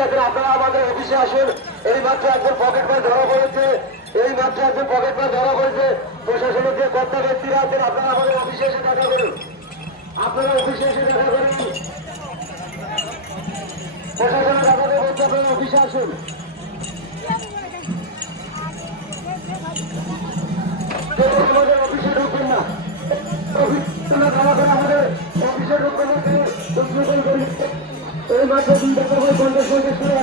আপনারা আমাদের অফিসে আসুন। এই মাত্র একজন পকেট মার ধরা পড়েছে, এই মাত্র একজন পকেট মার ধরা পড়েছে। প্রশাসনের যে কর্তা ব্যক্তিরা আছেন আপনারা আমাদের অফিসে এসে দেখা করুন, আপনারা অফিসে এসে দেখা করুন। প্রশাসনের আপনাদের বলতে আপনারা অফিসে আসুন। আমাদের অফিসে ঢুকবেন না, আমাদের অফিসে ঢুকবেন না। এই মাত্র 2 টাকা করে 50 করে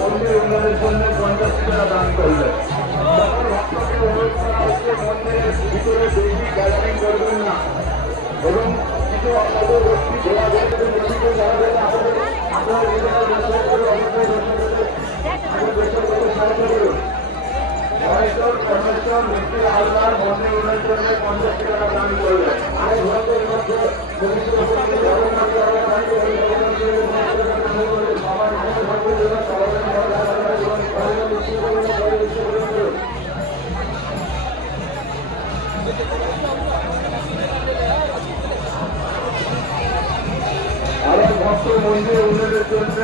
মন্দির উন্নয়নের জন্য 50 টাকা দান করলেন। মন্দিরের ভিতরে বেশি গ্যাদারিং করবেন না এবং কিছু আপনাদের ব্যক্তি দেওয়া ব্যক্তির আল্লাহর মন্দির উন্নয়নের জন্য 50 টাকা দান করলেন। ভক্ত মন্দির উন্নয়নের জন্য